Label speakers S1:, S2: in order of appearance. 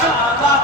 S1: কাবা